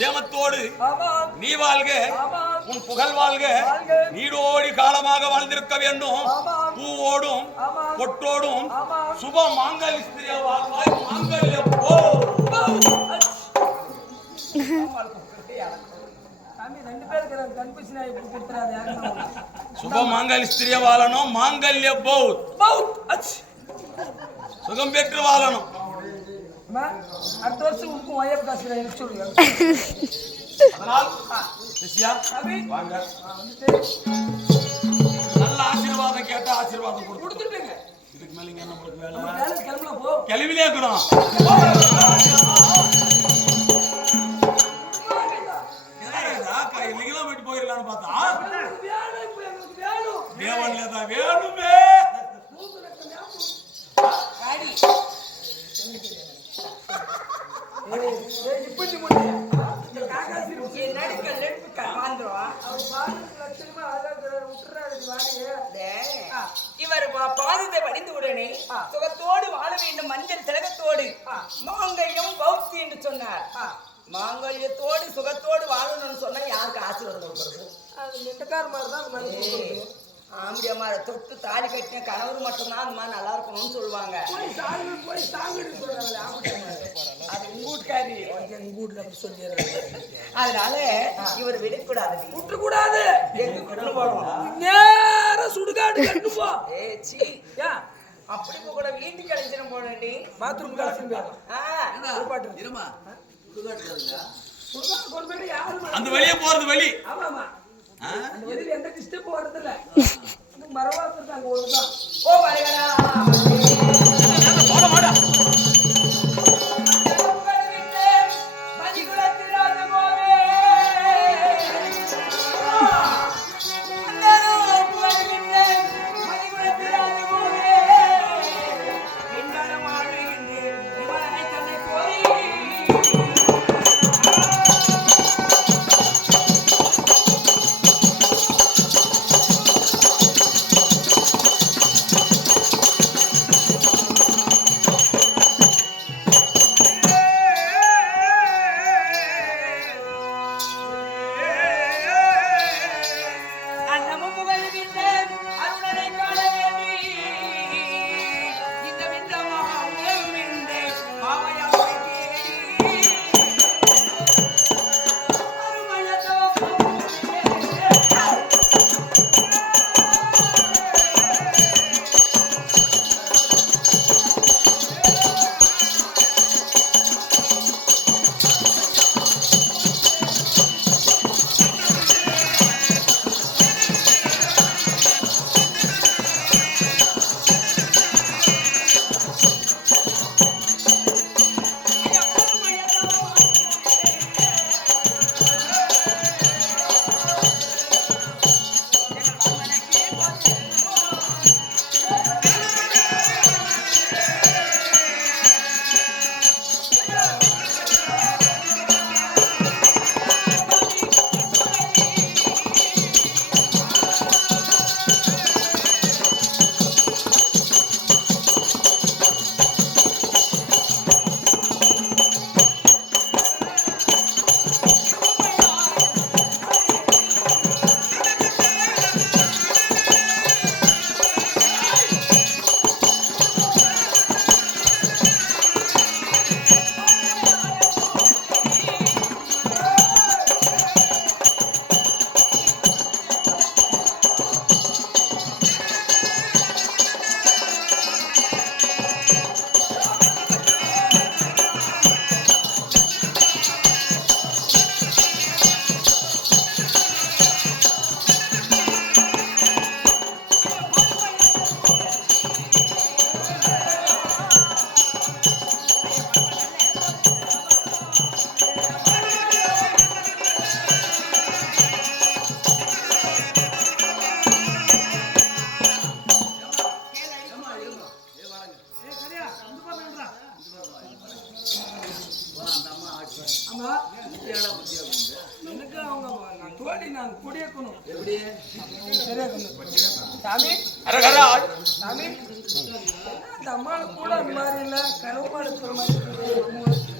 சேமத்தோடு நீ வாழ்க, உன் புகழ் வாழ்க, நீடோடி காலமாக வாழ்ந்திருக்க வேண்டும். பூவோடும் பொட்டோடும் சுப மாங்கல்ய வாழ்வாய் மாங்கல்யம் போ. சுப மாங்கல்ய வாழணும், மாங்கல்ய பௌத் சுகம் பெற்று வாழணும். அடுத்த வருஷம் உனக்கும் ஒய்ஃப் காசு எனக்கு சொல்லுங்க. நல்ல ஆசீர்வாதம் கேட்டா ஆசீர்வாதம் கொடுத்துருப்பீங்க. இதுக்கு மேல இங்க நம்மளுக்கு வேலை கிளம்பலாம் போ. கிளம்பிலே இருக்கணும். இல்லைங்களா போயிட்டு போயிடலான்னு பார்த்தா வேணுமே. இவர் பாதத்தை படிந்த உடனே சுகத்தோடு வாழ வேண்டும், மஞ்சள் திலகத்தோடு மாங்கல்யம் பௌத்தி என்று சொன்னார். மாங்கல்யத்தோடு சுகத்தோடு வாழணும்னு சொன்னா யாருக்கு ஆசீர்வாதம் கொடுக்கறது? ஆம்பியம்மா தொட்டு தாலி கட்டின கணவர் மட்டும்தான் அந்த மாதிரி நல்லா இருக்கணும்னு சொல்லுவாங்க. அது உங்க வீட்டுக்காரி அதனால இவர் விடக்கூடாது, விட்டுக்கூடாது. சுடுகாடு அப்படி கூட வீட்டுக்கு அழைச்சிடும் போனி பாத்ரூம் அந்த வழியே போறது வழி. ஆமாமா எந்த டிஸ்டர்ப் போறது இல்ல. மரவாசம் அங்க ஒருதான். ஓ மரகடா போட மாட்டா அரகரா சாமி அந்த அம்மாளுக்கு கூட அந்த மாதிரி இல்ல கனவு மாடுக்கிற மாதிரி இருக்குது.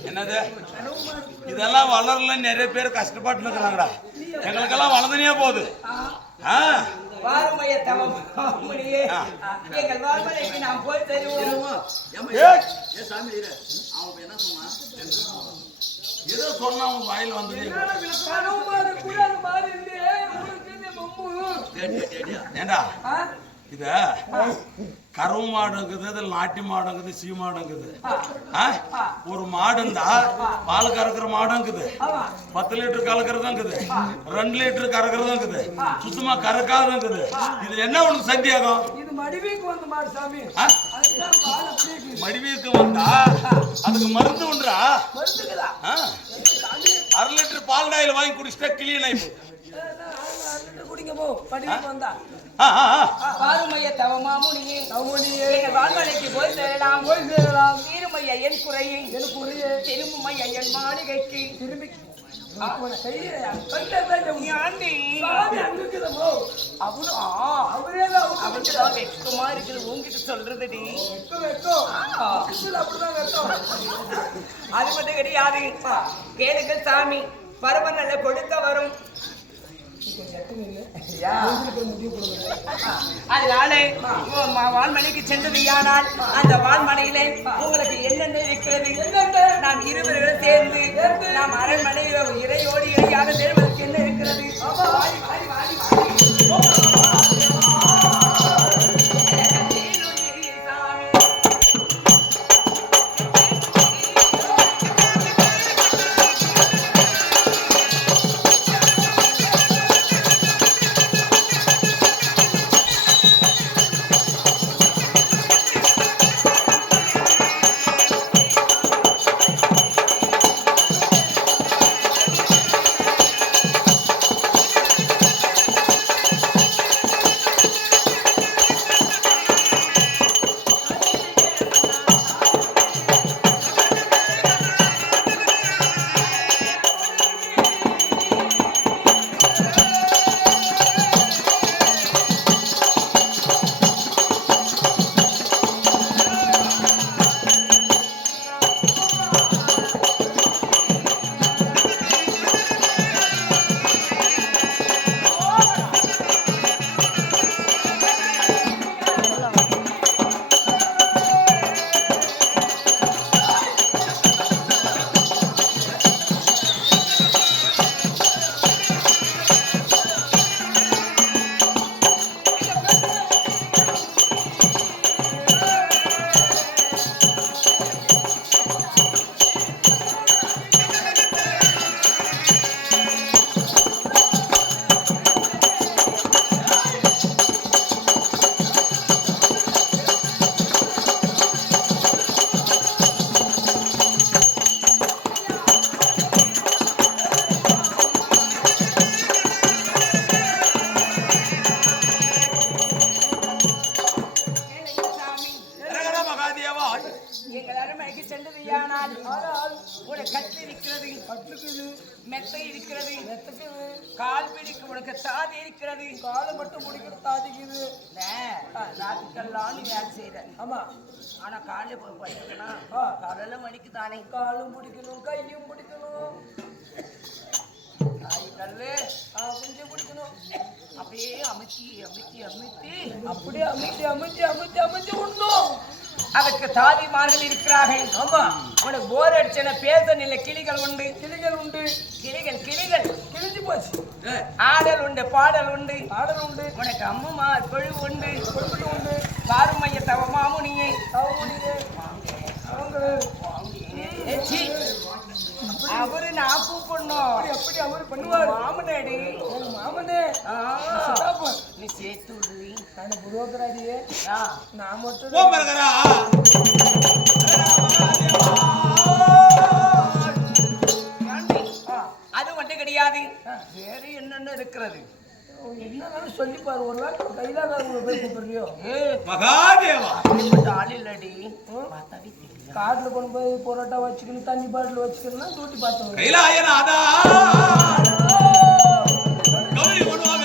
என்னது கனவு மாடு இதெல்லாம் வளரல நிறைய பேர் கஷ்டப்பட்டு இருக்கிறாங்கடா. எங்களுக்கெல்லாம் வளர்ந்துனே போகுது. வாருமைய தவம் முடியே எங்கள் வாழ்மலைக்கு நாம் போய் தருவோம். ஏதோ சொன்னா உன் வாயில் வந்து கனவு மாடு கூட அந்த மாதிரி இல்லையே உங்களுக்கு இந்த மம்மு. ஏண்டா இத கறவு மாடுங்குது, இதில் நாட்டி மாடுங்குது, சீ மாடுங்குது. ஒரு மாடுந்தா பால் கறக்குற மாடுங்குது, 10 லிட்டர் கலக்கிறதுங்குது, 2 லிட்டர் கறக்குறதுங்குது, சுத்தமா கறக்காதுங்குது. இது என்ன உனக்கு சத்தியாகும்? இது மடிவீக்கு வந்து மாடு சாமி. அதுதான் பால் அப்படியே இருக்குது. மடிவீக்கு வந்தா அதுக்கு மருந்து உண்டா? மருந்துக்குதா? 1/2 லிட்டர் பால் டாயில் வாங்கி குடிச்சிட்டா கிளியன் ஆயிப்போம். குடிங்க போ மடிவீக்கு வந்தா. வாருமைய தவமா முடியே எங்கள் வாழ்மலைக்கு போய் சேரலாம். தீருமைய என் குறையை திரும்புமைய என் மாளிகைக்கு திரும்பி வெக்கமா இருக்குது உங்ககிட்ட சொல்றதுடி. அது மட்டும் கிடையாது. கேளுங்கள் சாமி, பருவ நல்ல கொடுக்க வரும். அதனால வான்மனைக்கு சென்றது. ஆனால் அந்த வான்மனையிலே உங்களுக்கு என்னென்ன இருக்கிறது? நாம் இருவர்களும் சேர்ந்து நாம் அரண்மனையில் இறையோடு இறையாக சேர்வதற்கு என்ன இருக்கிறது? எங்கள் அரண்மனைக்கு சென்றது. ஆனால் உனக்கு கட்டு இருக்கிறது, மெத்தை இருக்கிறது, கால் பிடிக்க உனக்கு தாதி இருக்கிறது. காலை மட்டும் பிடிக்கிற தாதிக்குது. ராத்துக்கெல்லாம் வேலை செய்யற. ஆமா, ஆனா காலையில போய் படிக்கணும். காலையில மணிக்கு தானே காலும் பிடிக்கணும், கையும் பிடிக்கணும், கல்லு கொஞ்சம் பிடிக்கணும். அப்படியே அமைச்சி அமைச்சி அமைத்தி அப்படியே அமைச்சு அமைச்சு அமைச்சு அமைச்சு விடணும். அதற்கு தாதிமார்கள் இருக்கிறார்கள். ஆமா, உனக்கு போர் அடிச்சன பேச நில கிளிகள் உண்டு. கிளிகள் உண்டு. கிளிகள் கிளிகள் கிழிஞ்சு போச்சு. ஆடல் உண்டு, பாடல் உண்டு. ஆடல் உண்டு. உனக்கு அம்முமா கொழு உண்டு. கொழுப்பு உண்டு. வாருமைய தவமாமுனியே அவமுனியே அவங்க அவரு நான் கூப்பிடணும். எப்படி அவரு பண்ணுவாரு? மாமனடி மாமனே நீ சேர்த்து விடுவி. நான் புரோக்கராதியே. நான் மட்டும் அது மட்டும் கிடையாது. வேற என்னென்ன இருக்கிறது? என்னன்னு சொல்லிப்பாரு. ஒரு நாள் கைலாகாரங்களை போய் கூப்பிடுறியோ? மகாதேவா ஆள் இல்லடி. காட்டுல கொண்டு போய் பொரோட்டா வச்சுக்கணும், தண்ணி பாட்டில் வச்சுக்கணும், தூட்டி பார்த்தோம். கைலாயநாதா கௌரி கொண்டு வா.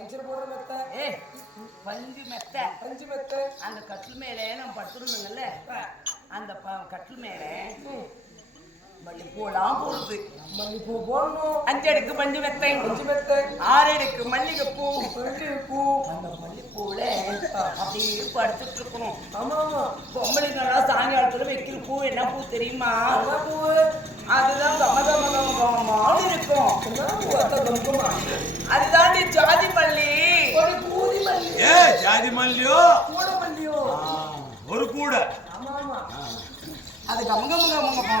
மஞ்சள் போடுற மெத்த ஏ பஞ்சு மெத்த பஞ்சு மெத்த அந்த கட்டில் மேலே நம்ம படுத்துருந்தோங்கல்ல அந்த கட்டில் மேலே மல்லிப்பூலாம் போடுது. மல்லிப்பூ போடணும். 5 அடுக்கு பஞ்சு மெத்தை, 5 மெத்தை, 6 அடுக்கு மல்லிகைப்பூ. மல்லிகைப்பூ அந்த மல்லிப்பூல அப்படியே படுத்துட்டு இருக்கணும். ஆமா ஆமா. பொம்பளைங்களா சாயங்காலத்துல வைக்கிற பூ என்ன பூ தெரியுமா? என்ன பூ? அதுதான் கமகமகமகமான்னு இருக்கும். என்ன பூ? அதான் கம்கமா. அதுதாண்டி ஜாதி மல்லி. ஒரு பூதி மல்லி. ஏ ஜாதி மல்லியோ கூட மல்லியோ. ஒரு கூட. ஆமா ஆமா. அது கமகமகமகமா